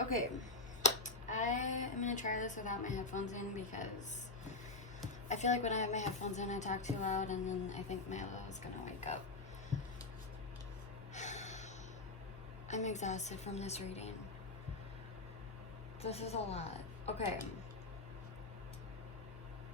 Okay, I am gonna try this without my headphones in because I feel like when I have my headphones in, I talk too loud, and then I think Milo is gonna wake up. I'm exhausted from this reading. This is a lot. Okay.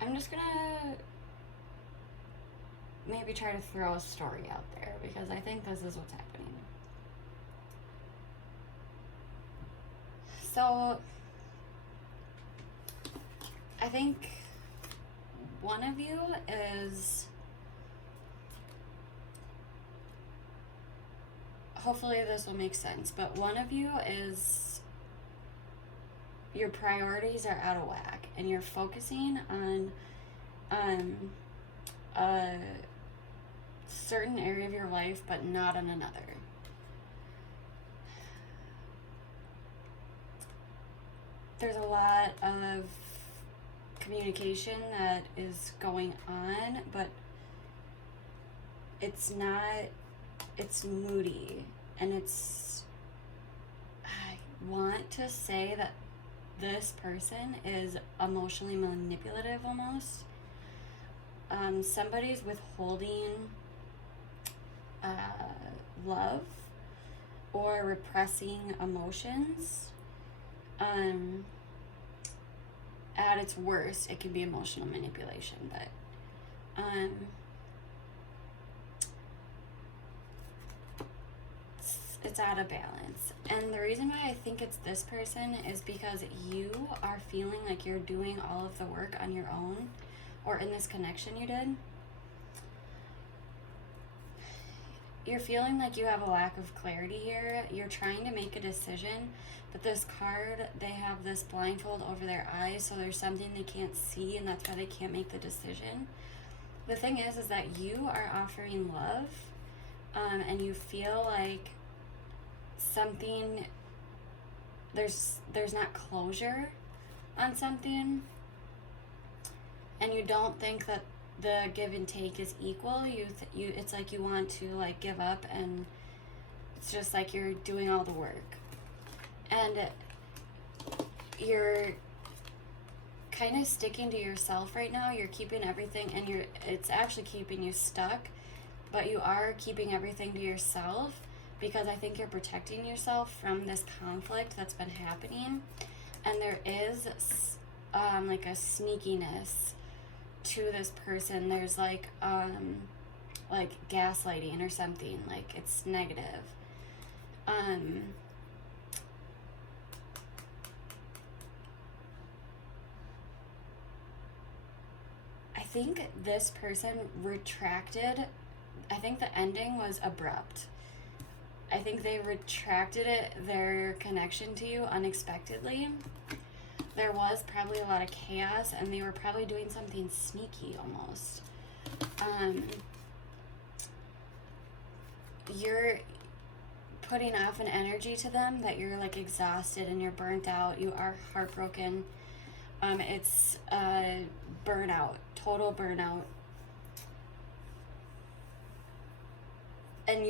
I'm just gonna maybe try to throw a story out there because I think this is what's happening. So, I think one of you is, hopefully this will make sense, but one of you is, your priorities are out of whack and you're focusing on a certain area of your life but not on another. There's a lot of communication that is going on, but it's moody, and I want to say that this person is emotionally manipulative almost. Somebody's withholding love or repressing emotions. At its worst, it can be emotional manipulation, but it's out of balance. And the reason why I think it's this person is because you are feeling like you're doing all of the work on your own, or in this connection you did. You're feeling like you have a lack of clarity here. You're trying to make a decision, but this card, they have this blindfold over their eyes, so there's something they can't see, and that's why they can't make the decision. The thing is that you are offering love, and you feel like something, there's not closure on something, and you don't think that the give and take is equal. It's like you want to like give up, and it's just like you're doing all the work, and you're kind of sticking to yourself right now. You're keeping everything, and it's actually keeping you stuck, but you are keeping everything to yourself because I think you're protecting yourself from this conflict that's been happening. And there is like a sneakiness to this person. There's like gaslighting or something, like it's negative. I think this person retracted. I think the ending was abrupt. I think they retracted their connection to you unexpectedly. There was probably a lot of chaos, and they were probably doing something sneaky almost. You're putting off an energy to them that you're like exhausted and you're burnt out. You are heartbroken. It's burnout, total burnout. And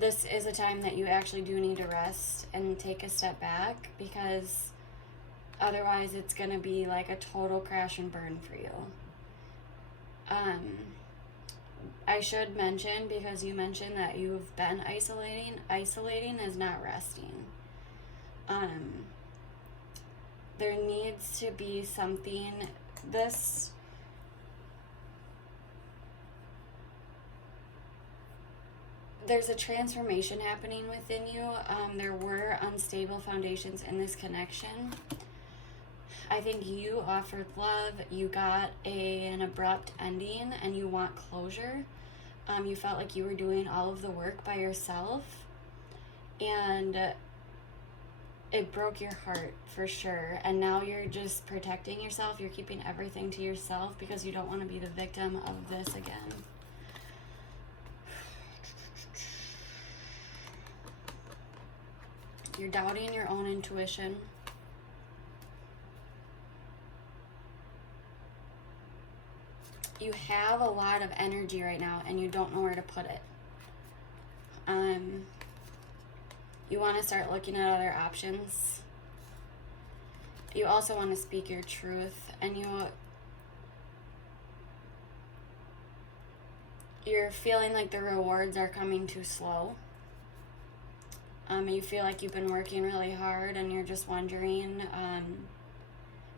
this is a time that you actually do need to rest and take a step back, because otherwise it's going to be like a total crash and burn for you. I should mention, because you mentioned that you've been isolating. Isolating is not resting. There needs to be something, there's a transformation happening within you. There were unstable foundations in this connection. I think you offered love, you got an abrupt ending, and you want closure. You felt like you were doing all of the work by yourself, and it broke your heart for sure. And now you're just protecting yourself. You're keeping everything to yourself because you don't want to be the victim of this again. You're doubting your own intuition. You have a lot of energy right now, and you don't know where to put it. You want to start looking at other options. You also want to speak your truth, and you're feeling like the rewards are coming too slow. You feel like you've been working really hard and you're just wondering,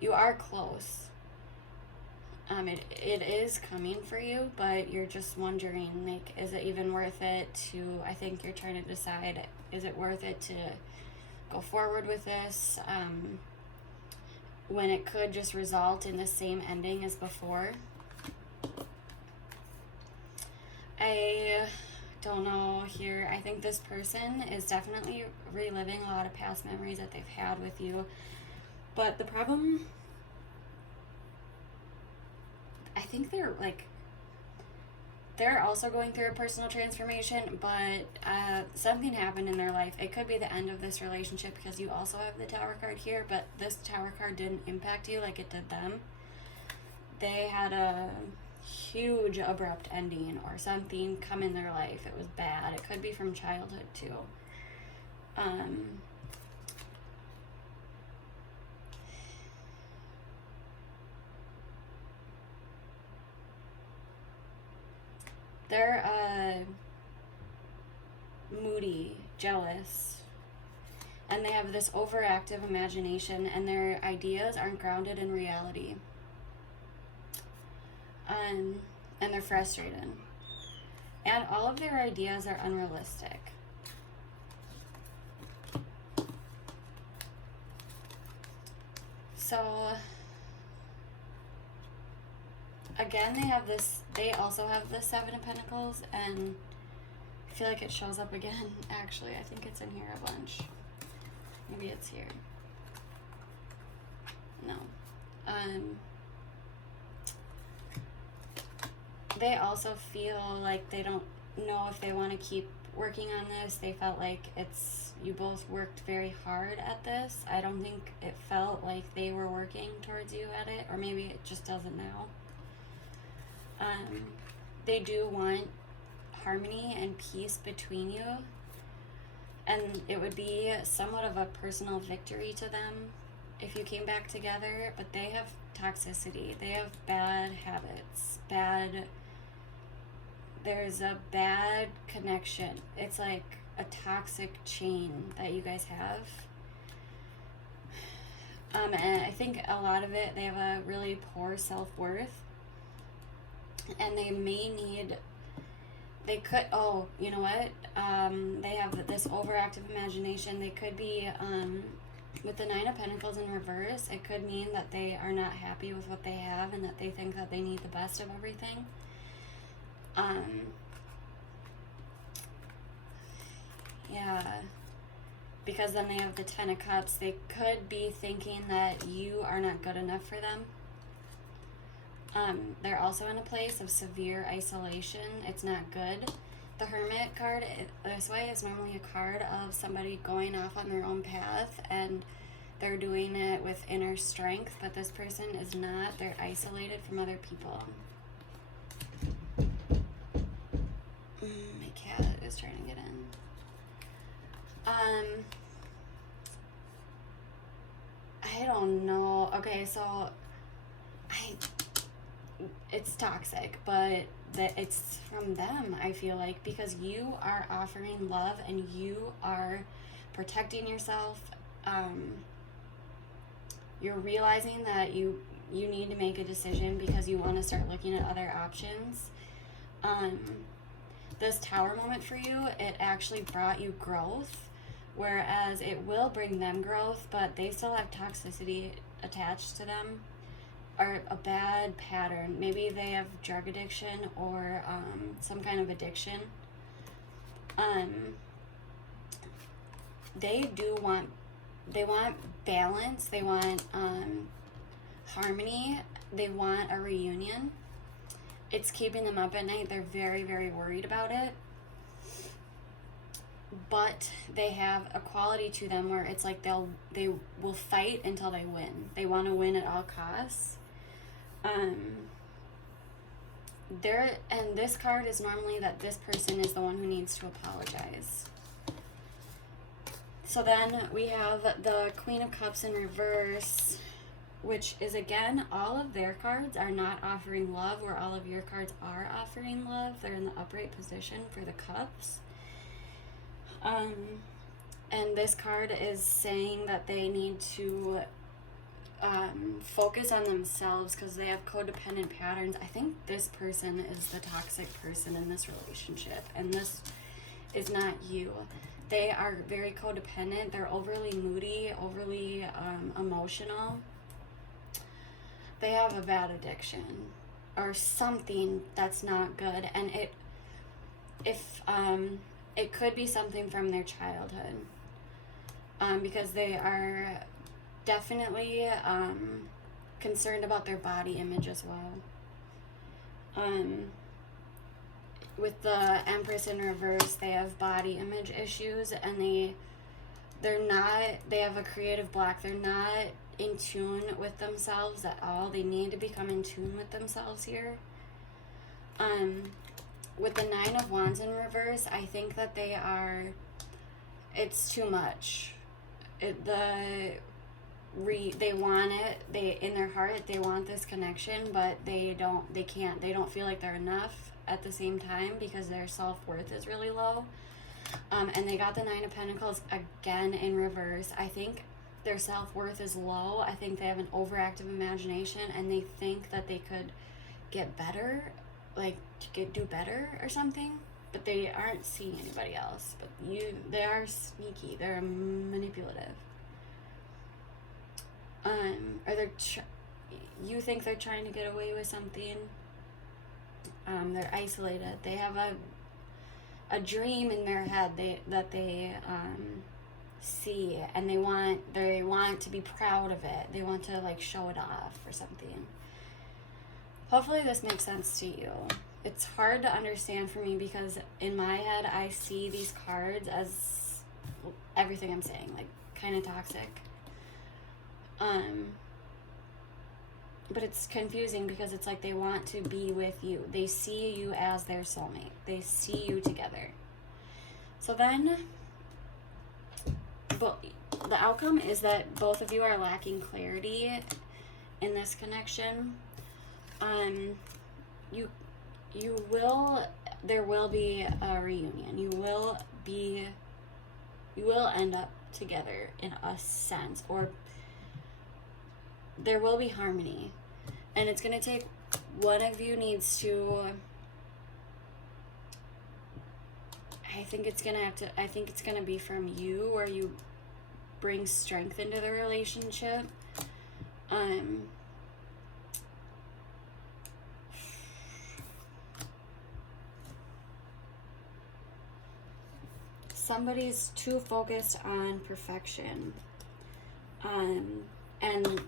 you are close. It is coming for you, but you're just wondering, like, is it even worth it to, I think you're trying to decide, is it worth it to go forward with this, when it could just result in the same ending as before? I don't know here. I think this person is definitely reliving a lot of past memories that they've had with you. But the problem, I think they're also going through a personal transformation, but something happened in their life. It could be the end of this relationship because you also have the Tower card here, but this Tower card didn't impact you like it did them. They had a huge abrupt ending or something come in their life. It was bad. It could be from childhood too. They're moody, jealous, and they have this overactive imagination, and their ideas aren't grounded in reality. And they're frustrated. And all of their ideas are unrealistic. So, again, they also have the Seven of Pentacles, and I feel like it shows up again, actually. I think it's in here a bunch. Maybe it's here. No. They also feel like they don't know if they want to keep working on this. They felt like you both worked very hard at this. I don't think it felt like they were working towards you at it, or maybe it just doesn't now. They do want harmony and peace between you, and it would be somewhat of a personal victory to them if you came back together, but they have toxicity. They have bad habits, there's a bad connection. It's like a toxic chain that you guys have. And I think a lot of it, they have a really poor self-worth. And they may need, you know what? They have this overactive imagination. They could be, with the Nine of Pentacles in reverse, it could mean that they are not happy with what they have and that they think that they need the best of everything. Yeah, because then they have the Ten of Cups. They could be thinking that you are not good enough for them. They're also in a place of severe isolation. It's not good. The Hermit card this way is normally a card of somebody going off on their own path, and they're doing it with inner strength, but this person is not. They're isolated from other people. My cat is trying to get in. I don't know. Okay, so it's toxic, but it's from them, I feel like, because you are offering love and you are protecting yourself. You're realizing that you need to make a decision because you want to start looking at other options. This Tower moment for you, it actually brought you growth, whereas it will bring them growth, but they still have toxicity attached to them, or a bad pattern. Maybe they have drug addiction or some kind of addiction. They want balance, they want harmony, they want a reunion. It's keeping them up at night. They're very, very worried about it. But they have a quality to them where it's like they will fight until they win. They want to win at all costs. And this card is normally that this person is the one who needs to apologize. So then we have the Queen of Cups in reverse, which is, again, all of their cards are not offering love, where all of your cards are offering love. They're in the upright position for the cups. And this card is saying that they need to focus on themselves because they have codependent patterns. I think this person is the toxic person in this relationship, and this is not you. They are very codependent. They're overly moody, overly emotional. They have a bad addiction or something that's not good, and it could be something from their childhood, because they are definitely concerned about their body image as well. With the Empress in reverse, they have body image issues, and they have a creative block. They're not in tune with themselves at all. They need to become in tune with themselves here. With the Nine of Wands in reverse, I think that it's too much. They want it. In their heart, they want this connection, but they don't feel like they're enough at the same time because their self-worth is really low. And they got the Nine of Pentacles again in reverse. I think their self-worth is low. I think they have an overactive imagination, and they think that they could get better, like do better or something, but they aren't seeing anybody else. But they are sneaky. They're manipulative. You think they're trying to get away with something. They're isolated. They have a dream in their head that they see, and they want to be proud of it. They want to like show it off or something. Hopefully this makes sense to you. It's hard to understand for me because in my head I see these cards as everything I'm saying, like kind of toxic. But it's confusing because it's like they want to be with you. They see you as their soulmate. They see you together. So then, the outcome is that both of you are lacking clarity in this connection. There will be a reunion. You will end up together in a sense, or there will be harmony, and it's going to take one of you needs to, I think it's going to be from you, where you bring strength into the relationship. Somebody's too focused on perfection, and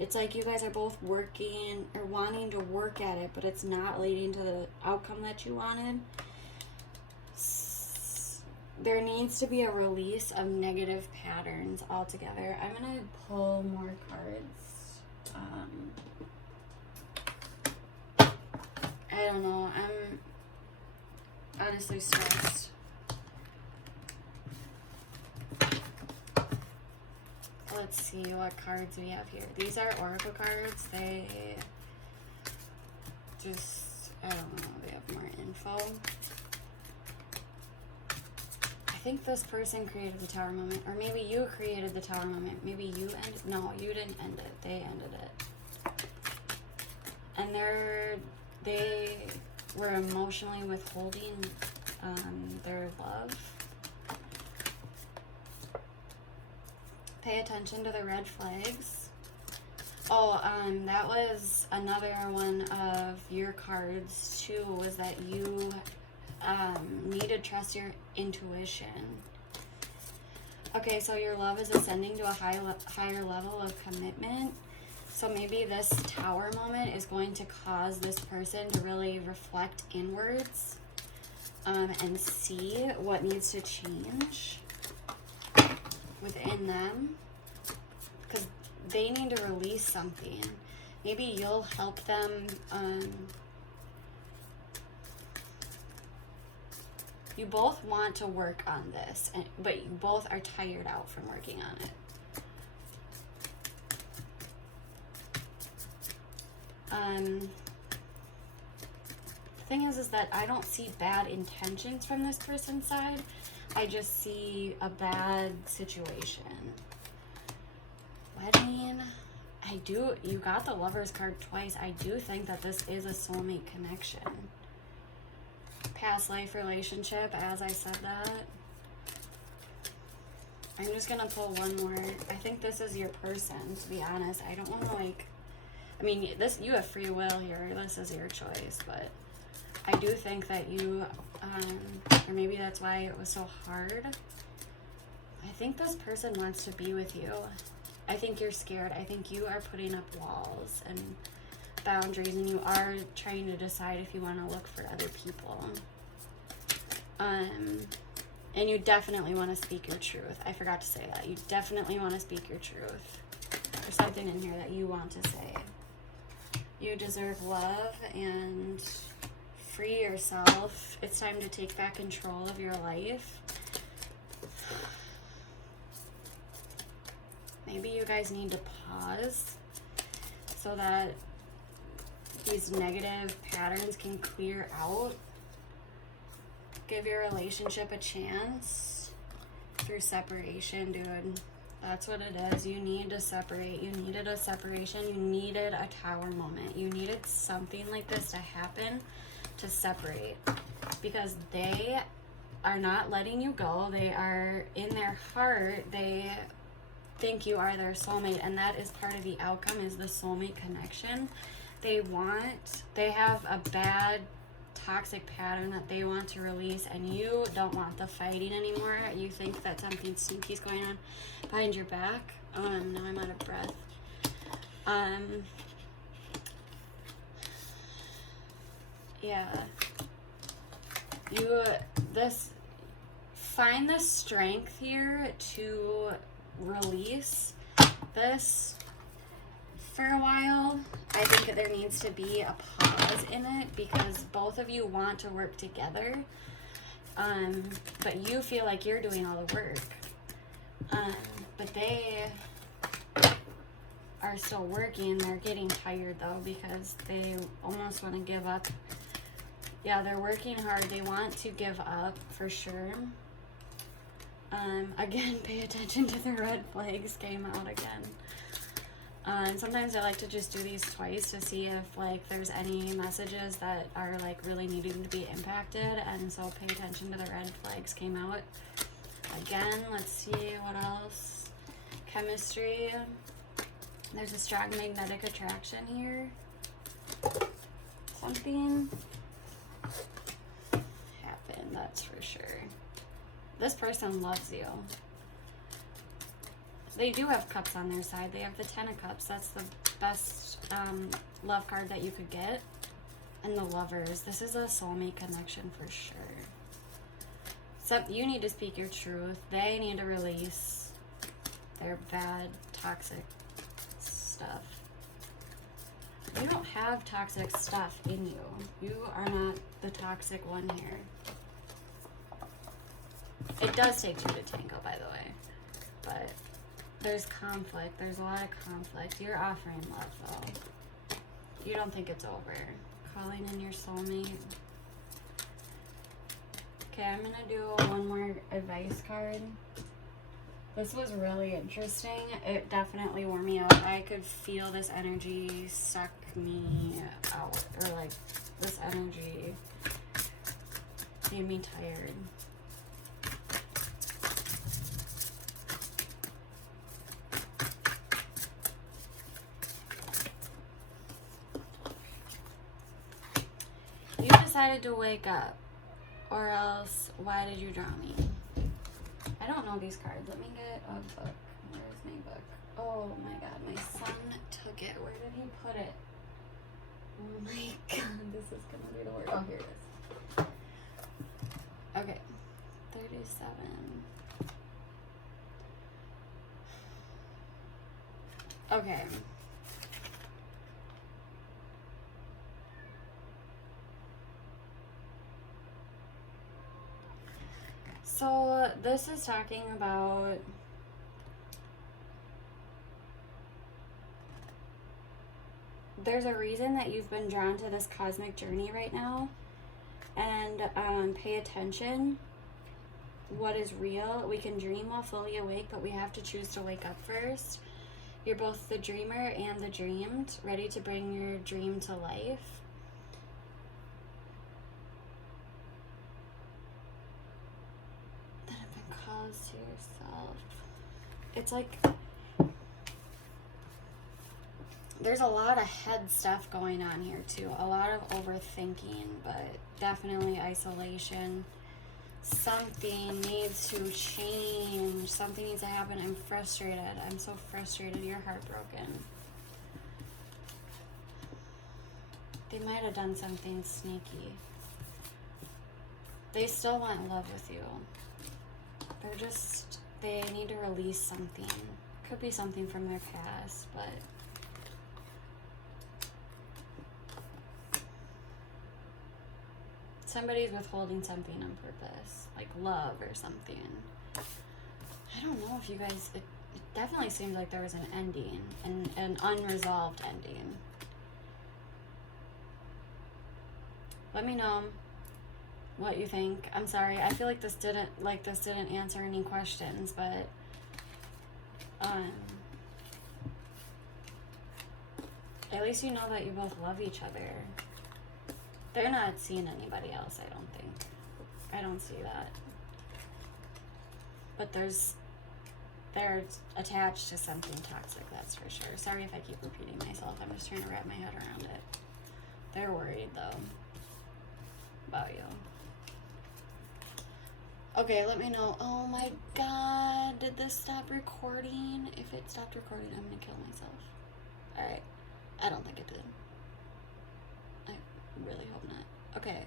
it's like you guys are both working or wanting to work at it, but it's not leading to the outcome that you wanted. There needs to be a release of negative patterns altogether. I'm going to pull more cards. I don't know. I'm honestly stressed. Let's see what cards we have here. These are Oracle cards. They just, I don't know, they have more info. I think this person created the Tower moment, or maybe you created the Tower moment. Maybe you ended, no, you didn't end it. They ended it. And they were emotionally withholding their love. Pay attention to the red flags. Oh, that was another one of your cards too, was that you need to trust your intuition. Okay, so your love is ascending to a higher level of commitment. So maybe this Tower moment is going to cause this person to really reflect inwards and see what needs to change within them, because they need to release something. Maybe you'll help them You both want to work on this, but you both are tired out from working on it. The thing is that I don't see bad intentions from this person's side. I just see a bad situation. Wedding. You got the Lover's card twice. I do think that this is a soulmate connection. Past life relationship, as I said that. I'm just gonna pull one more. I think this is your person, to be honest. I don't want to you have free will here. This is your choice, but I do think that you, or maybe that's why it was so hard. I think this person wants to be with you. I think you're scared. I think you are putting up walls and boundaries, and you are trying to decide if you want to look for other people. And you definitely want to speak your truth. I forgot to say that. You definitely want to speak your truth. There's something in here that you want to say. You deserve love and free yourself. It's time to take back control of your life. Maybe you guys need to pause so that these negative patterns can clear out. Give your relationship a chance through separation, dude. That's what it is. You need to separate. You needed a separation. You needed a tower moment. You needed something like this to happen to separate, because they are not letting you go. They are, in their heart, they think you are their soulmate, and that is part of the outcome, is the soulmate connection. They have a bad toxic pattern that they want to release, and you don't want the fighting anymore. You think that something sneaky is going on behind your back. Now I'm out of breath. Yeah. Find the strength here to release this for a while. I think that there needs to be a pause in it, because both of you want to work together, but you feel like you're doing all the work, but they are still working. They're getting tired though, because they almost want to give up. Yeah, they're working hard. They want to give up for sure. Again, pay attention to the red flags came out again. Sometimes I like to just do these twice to see if there's any messages that are really needing to be impacted, and so pay attention to the red flags came out again. Let's see what else. Chemistry. There's a strong magnetic attraction here. Something happened, that's for sure. This person loves you. They do have cups on their side. They have the 10 of cups. That's the best love card that you could get. And the Lovers. This is a soulmate connection for sure. So you need to speak your truth. They need to release their bad, toxic stuff. You don't have toxic stuff in you. You are not the toxic one here. It does take two to tango, by the way. But there's conflict. There's a lot of conflict. You're offering love, though. You don't think it's over. Calling in your soulmate. Okay, I'm going to do one more advice card. This was really interesting. It definitely wore me out. I could feel this energy suck me out. Or this energy made me tired. You decided to wake up, or else why did you draw me? I don't know these cards. Let me get a book. Where's my book? Oh my god, my son took it. Where did he put it? Oh my god, this is gonna be the word. Oh, here it is. Okay, 37. Okay. So this is talking about there's a reason that you've been drawn to this cosmic journey right now, and pay attention. What is real? We can dream while fully awake, but we have to choose to wake up first. You're both the dreamer and the dreamed, ready to bring your dream to life. That have been caused to yourself. It's like there's a lot of head stuff going on here too. A lot of overthinking, but definitely isolation. Something needs to change. Something needs to happen. I'm frustrated. I'm so frustrated. You're heartbroken. They might have done something sneaky. They still want love with you. They need to release something. Could be something from their past, but somebody's withholding something on purpose, like love or something. I don't know if you guys, it definitely seems like there was an ending, an unresolved ending. Let me know what you think. I'm sorry, I feel like this didn't answer any questions, but at least you know that you both love each other. They're not seeing anybody else, I don't think. I don't see that. But they're attached to something toxic, that's for sure. Sorry if I keep repeating myself. I'm just trying to wrap my head around it. They're worried, though, about you. Okay, let me know. Oh my god, did this stop recording? If it stopped recording, I'm gonna kill myself. Alright. I don't think it did. I really hope not. Okay.